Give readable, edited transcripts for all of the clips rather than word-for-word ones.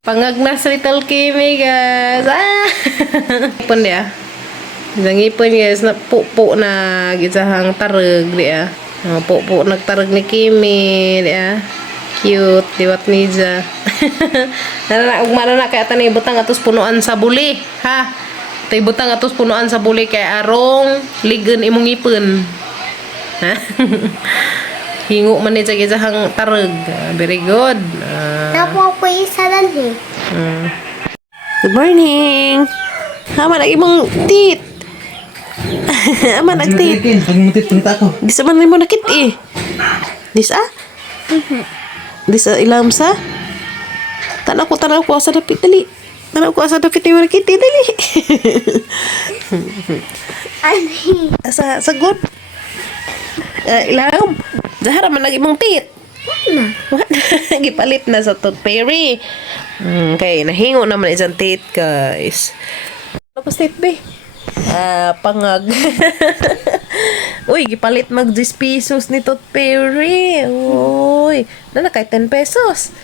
Pangag na sa Little Kimi, guys. Ah! Ipon dia. Isang ipon, guys. Na pupo na gisahang tarag, dia. Pupo nagtarag ni Kimi, dia. Cute, liwat niya. Ugmana na kaya tanay butang atos punuan sa buli, ha? Tay butang atos punuan sa buli kay arong ligen imong ipon. Ha? Hingo man ni gisahang tarag. Very good. Napo ko isa lang eh. Good morning. Hama lagi mong tit. Ama nagtit. Pagmutit punta ako. Di sa man mo nakit eh. Dis ah? Di sa ilam sa? Tanaw ko asa dapit dali. Tanaw ko asa dapit ni mo nakit dali. Ani. Asa sagot. Ilam. Zahara man lagi mong tit. Gipalit na sa toothberry. Okay, nahingo naman isang tit, guys. Tapos tit, be? Pangag. Uy, gipalit mag 10 pesos ni toothberry. Uy, na kay 10 pesos.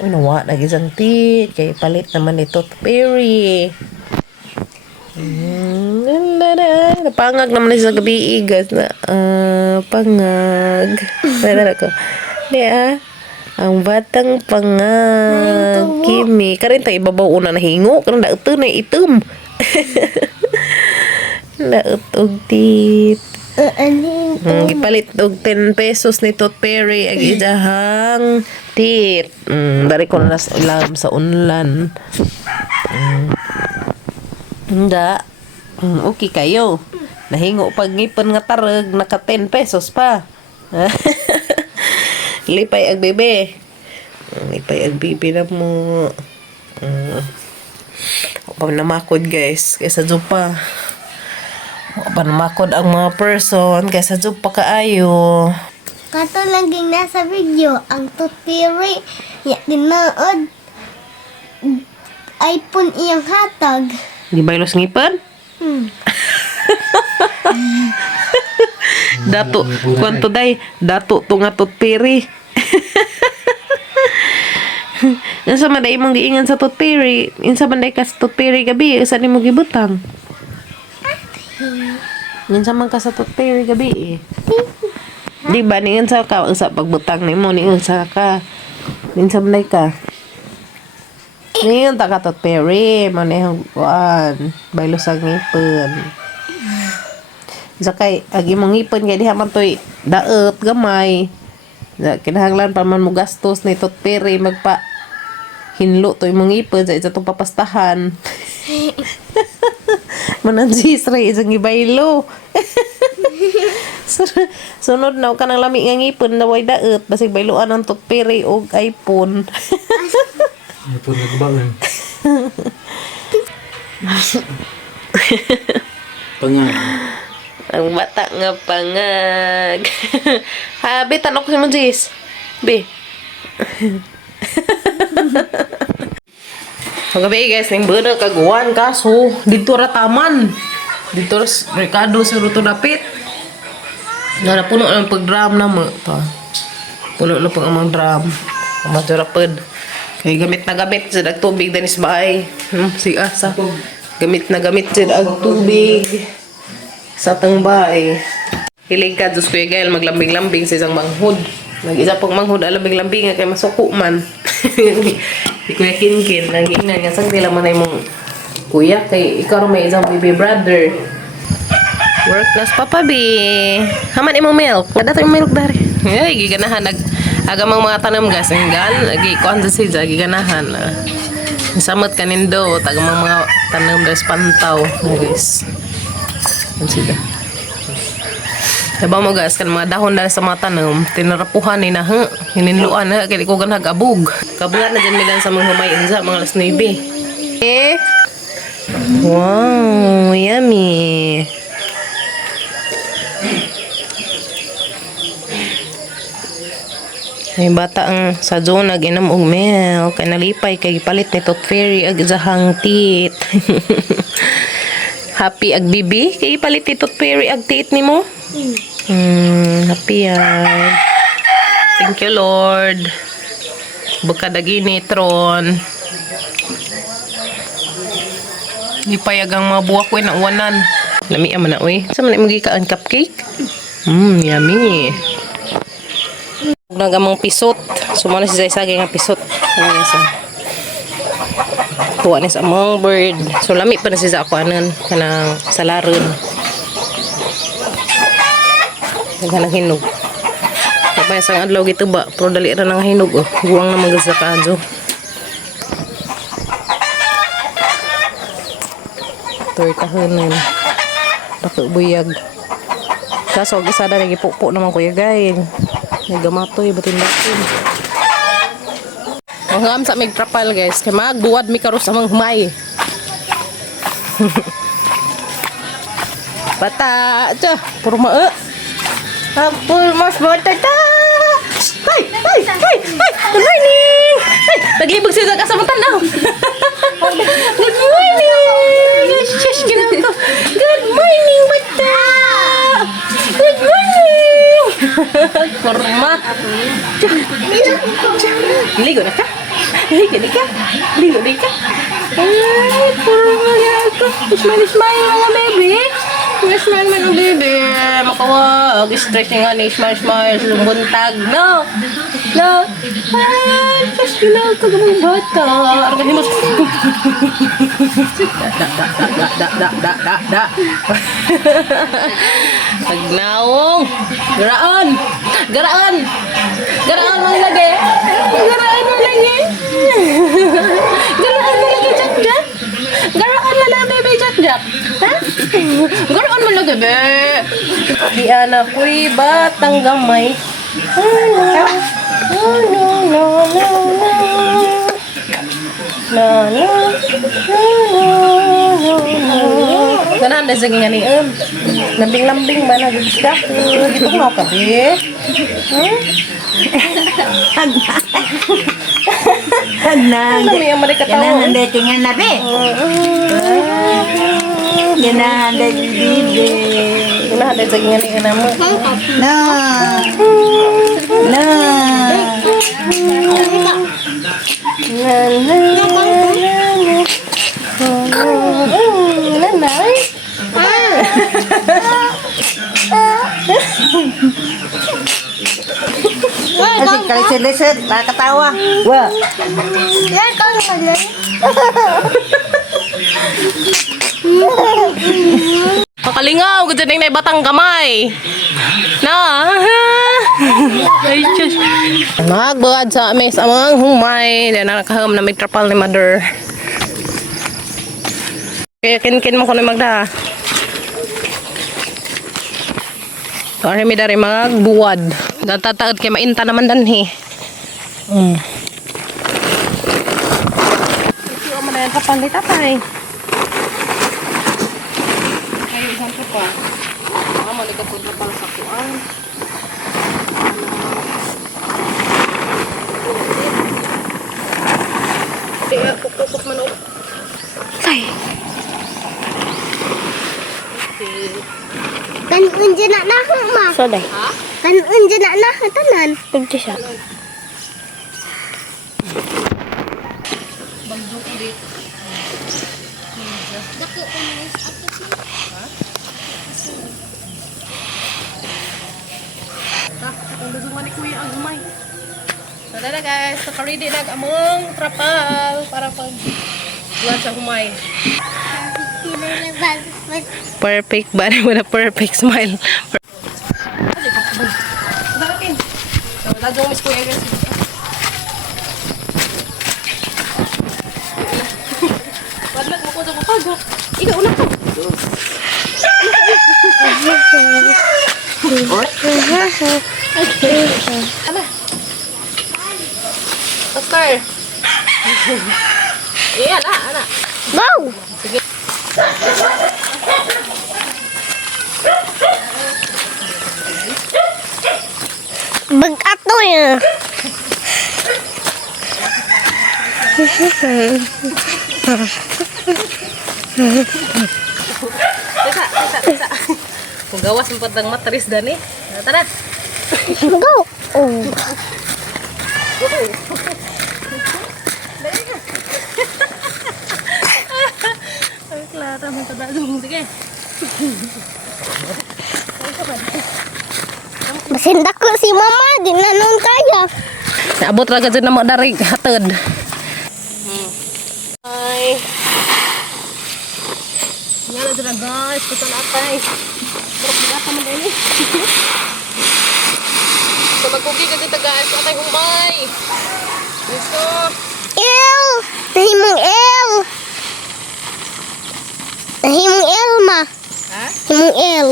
Uy, nawa na isang tit. Kaya palit naman ni toothberry. Napangag naman sa gabi, guys. Pangag. Pwede ko. Dia, ang batang pangag. Kimi. Karin tayo ibabaw una na hingo. Karin daot na itom. Daot og tit. Ani. Ipalit og 10 pesos ni toothberry. Ag ijahang tit. Dari ko na ilam sa unlan. Hindi. Okay kayo. Nahingo pag ngipon nga tarag. Naka 10 pesos pa. Lipay ag bebe. Lipay ag bebe na mo. Pag namakod, guys. Kaysa jupa. Pag namakod ang mga person. Kaysa jupa kaayo. Kato laging nasa video ang tutiri. Ya dinood. iPhone iyang hatag. Di ba ilos ngipon? Dato. Kwanto day? Dato to nga toothberry. Insa man day mong giingan sa toothberry. Insa man day ka sa toothberry gabi. Isa ni mo gibutang. Insa man ka sa toothberry gabi eh. Di ba ningan sa ka sa pagbutang nimo ningan sa ka. Insa man day ka. Ningan ta ka toothberry manehong kuan. Baylo sa ngipon. Sakay agi mong ngipon kay diha man toy daot gamay. Kinahanglan pa man mo gastos ni toothberry magpa hinlo to imong ipon sa isa tong papastahan. Manansis ray isang ibaylo. Sunod na ka ng lami nga ngipon na way daot basig bayloan ang toothberry og iPhone. Ay po nagbaon. Pangag. Ang bata nga pangag. Ha, be, tanong ko si mo, Jis. Be. Magabi, guys, ning buna kaguan kaso dito ra taman. Dito ra Ricardo sa Ruto Dapit. Na puno ang pag-drum na mo. Puno na pag amang drum. Maturapod. Kay gamit na gamit sa tubig danis bahay. Si asa. Gamit na gamit sa tubig. Sa tang bahay. Hilig ka, Diyos Kuya Gael, maglambing-lambing sa isang manghod. Nag-isa pang manghod, alambing-lambing nga kay masuko man. Si Kuya Kinkin, nag-iinan nga sang nila man ay mong kuya, kay ikaw may isang baby brother. Work nas Papa B. Haman imong milk. Kada to yung milk dari. Ay, giganahan. Agamang mga tanam gas. Hinggan, lagi kuhan sa sida, giganahan. Samot kanindo, tagamang mga tanam dari pantaw. Guys. Yan sila. Diba mo guys, kan mga dahon na sa mga tanong, tinarapuhan ni na, hininluan na, kaya ko ganag abog. Kabulat na dyan milan sa mga humayin sa mga alas 9. Eh? Wow, yummy. May bata ang sa zone nag-inam og milk, kay nalipay, kay palit ni toothberry, ag zahang tit. Happy ag bibi, kay palit ni toothberry, ag tit ni mo. Happy yan. Thank you, Lord. Bukad agi ni Tron. Di payagang mga buwak ko na uwanan. Lami man na oy. Sa man magi ka ang cupcake? Yummy. Nagamang pisot. Sumana si Zaisagi nga pisot. Ayan sa. Kuha ni sa among bird. So lami pa na si sa ako anan kanang salaron. Naghanang hinog. Kapay sang adlaw gito ba, pero dali ra nang hinog oh. Guwang na mga sa kadyo. Tortahanan. Dako buyag. Kaso og isa na nagipupo naman kuya gay. Nagamatoy batin-batin. Mangham sa mig trapal guys, kay magbuwad mi karos amang humay. Bata, tsa, puro maa. Apul mas bata ta. Hey, hey, hey, hey, good morning. Hey, naglibog siya sa kasamutan daw. Good morning. Shush, ginawa ko. Good morning, bata. Good morning. Kurma. Ligo na ka? Ligo na ka? Ligo na ka? Ay, kurma na ka. Smile, mga baby. Smile, mga baby. Makawag. Stretching nga ni smile. Lumbuntag. No. No. Ay, just ginawag ka ng bata. Argan mo. Da. Pagnawong. Garaan. Garaan mo lagi. Garaan mo lagi. Garaan mo lagi, Jack. Garaan mo lagi, baby, Jack. Ha? Garaan mo lagi, be. Di anak ko'y batang gamay. Ganahan na sa ginganian. Lambing-lambing ba na gusdak? Ito nga ka, be. Nang Ano may amari ka tao? ganahan na tingan na be. Ganahan na bibe. Ganahan na sa ginganian mo. Na. Na. Nanay? Asik kali selisir, tak ketawa. Wah. Ya, kang mali. Pakalingaw, gudyan na yung batang kamay. Na. Ay, just. Magbagad sa amis amang humay. Diyan na nakaham na may trapal ni mother. Kaya kin mo ko na magda. Sorry, may dari mga buwad. Datataad kay mainta naman danhi. Ito mo na yung trapal ni tatay. Ay, isang trapal. Maligat ko trapal sa kuan. Kaya pukusok man o. Ay. Kanun dyan na ma. Soday. Kanun dyan na tanan. Pagdi siya. Kung gusto man ni Kuya ang humay. So, na guys. Naka-ready na among trapal para pag buwan sa humay. Perfect ba? Wala perfect smile. Darating. So, lagong mas Kuya guys. Wadlag mo ko sa kapag. Ikaw unak ko. Ano? Oscar. Iya, anak. Go! Sige. Bag-ato ya. Tesa. Kung gawas ang padang matris dani. Tara. Go! Oh. Basin dako si mama, di na nun kaya. Naabot ra gid na mo dari hatod. Ay. Nyala dira guys, puto na atay. Pero pagata man ini. So magkugi ka dito guys, atay humay. Gusto. Ew! Nahimong ew! Nahimong ew, ma. Ha? Himong ew.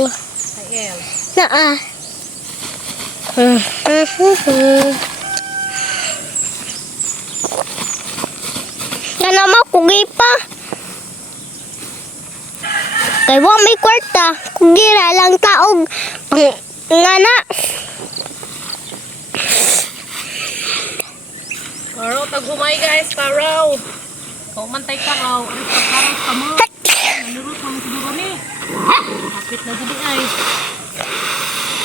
Ayel. Naa. Yan mo, kugi pa. Kay wa may kwarta. Kugi ra lang taog. Ngana. Karaw tag humay guys, karaw. Kau mantay karaw, ari pagkaraw ka mo. Nalurot mo siguro ni. Kapit na gudi ay.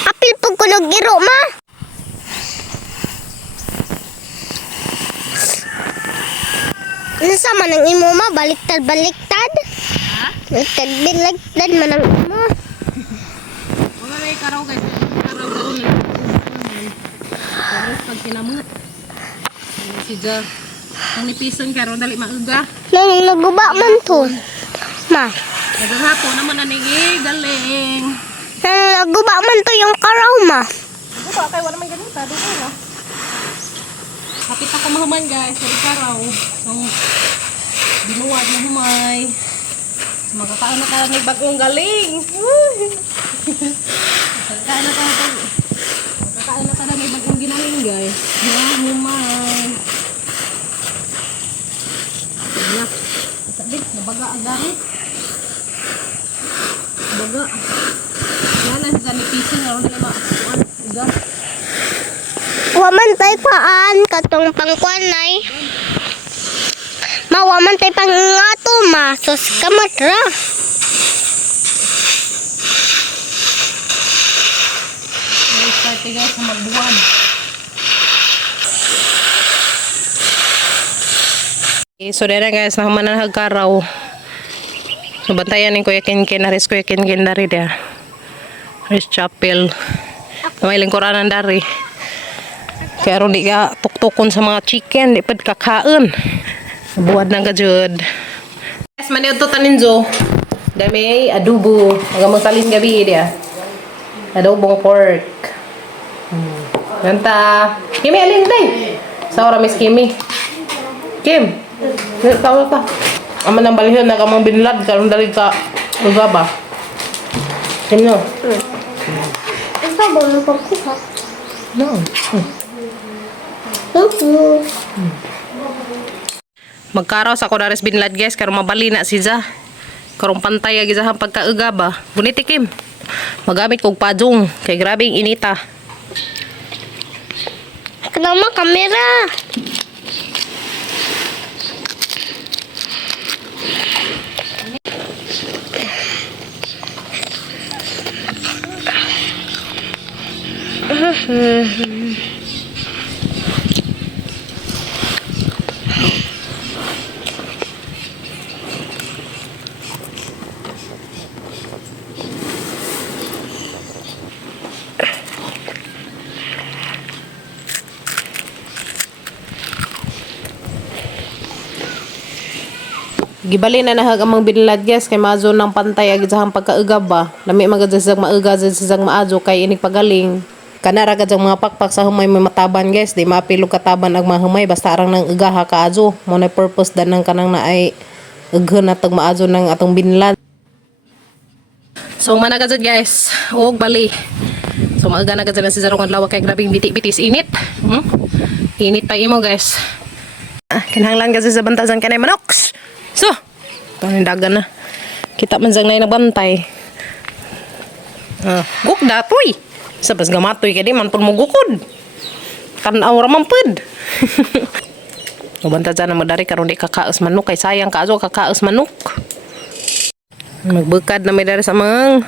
Apil pag kulog iro, ma. Nasa man ang imo, ma? Baliktad? Ha? Baliktad man ang imo. Wala na yung karaw guys. Karaw ka ulit. Karaw pag kinamot. Ano si Ja? Ang nipisan karaw, dali mauga. Nang naguba man to. Ma. Dagang hapon naman nanigi, galing. Nang naguba man to yung karaw, ma. Ano ba? Kaya wala man ganita. Doon na. Kapit ako mahuman guys. Dari karaw. Ang binuwag na humay. Magkakaano ka lang may bagong galing. Magkakaano ka lang may bagong ginaling guys. Humay. Anak. Sabi, nabaga agari. Baga. Yan na sa nipisin na ron na ba? Uga. Waman tay paan katong pangkwanay. Ma, waman tay pangato, ma. Sus kamatra. May start guys sa magbuwan. Okay, so dyan na guys, nahuman na nagkaraw. So bantayan ni Kuya Kinkin, Aris Kuya Kinkin dari dia. Aris Chapel. May lingkuranan dari. Kaya ron di ka tuktukon sa mga chicken, di pad kakaon. Buwad na gajud. Guys, maniod to taninjo. Dami adobo. Magamang salin gabi dia. Adobong pork. Ganta. Kimi alin day. Sa ora Miss Kimi. Kim. Tahu ta. Aman nang balihon na kamang binlad karon dali ka ugaba. Kim no. Ito ba ng pagkuha? No. Magkaraw sa ko dares binlad guys karon mabali na si Za. Karon pantay agi sa pagkaugaba. Buniti Kim. Magamit kog padung kay grabe ang inita. Kenapa kamera? Gibali na nahag amang binlad guys kay mazo ng pantay agi sa pagkaugab ba. Lami magadzag mauga sa maazo kay inig pagaling. Kana ra gad mga pakpak sa humay may mataban guys, di mapilo kataban ang mga humay basta arang nang ugaha kaazo. Mo na purpose dan nang kanang na ay ughan na tag maazo ng atong binlad. So managadzag guys, og bali. So maaga na gad si Zarong adlaw kay grabing biti-bitis init. Init pa imo guys. Kinahanglan kasi sa bantasan kanay manoks. So, panindagan na. Kita man sang nay nabantay. Guk datoy. Sabas gamatoy kay di man pud mo gukod. Tanaw ra man pud. Ubanta na madari karon di kakaos manok kay sayang kaazo kakaos manok. Magbukad na may dari sa mang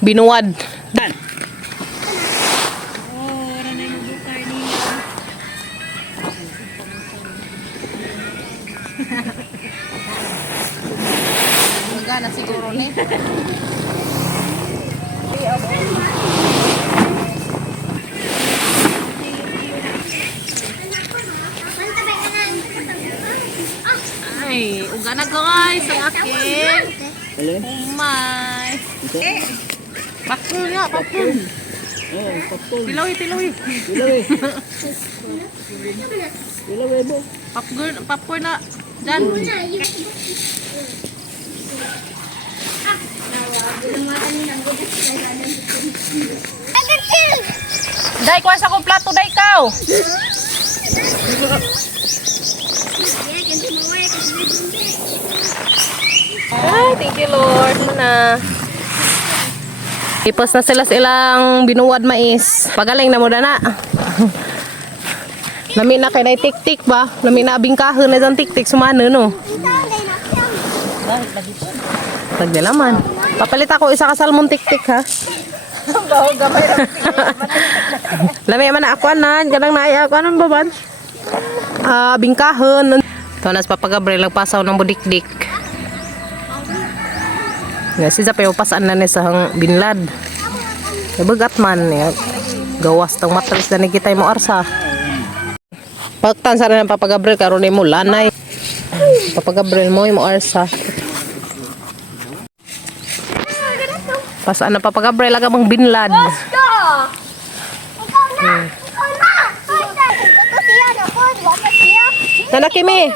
binuwad. Dan. Wala na siguro ni. Ay, uga na guys ang akin. Umay. Pakul nga, pakul. Tilawi, tilawi. Popcorn na. Dyan. Day, kuha sa kong plato, day, ikaw. Ay, thank you, Lord. Mana. Ipos na sila silang binuwad mais. Pagaling na mo na. Lami na kay na tik-tik ba? Lami na bingkahon na dyan tik-tik sumano, no? Tagdilaman. Papalit ako isa ka salmon tik-tik, ha? Lami man na ako, anan. Ganang naaya ako, anong baban? Bingkahon. Ito, nas papagabre, lagpasaw ng budikdik. Nga, si Zapayo pasaan na ni sa binlad. Nabagat man, gawas tang matris na nikitay mo arsa. Pagtan sa rin ang papagabril, karoon mo lanay. Papagabril mo, mo arsa. Pasaan na papagabril, laga mong binlad. Sana Kimi,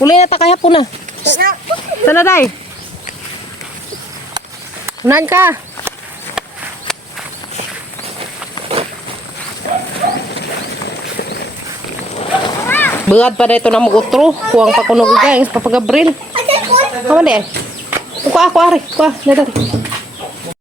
uli na ta kahapon na. Sana day. Unan ka. Buhat pa dito na mag-utro. Kuwang pakunog ka, yung papagabril. Kaman di ay. Kuha, ari. Kuha, nadari.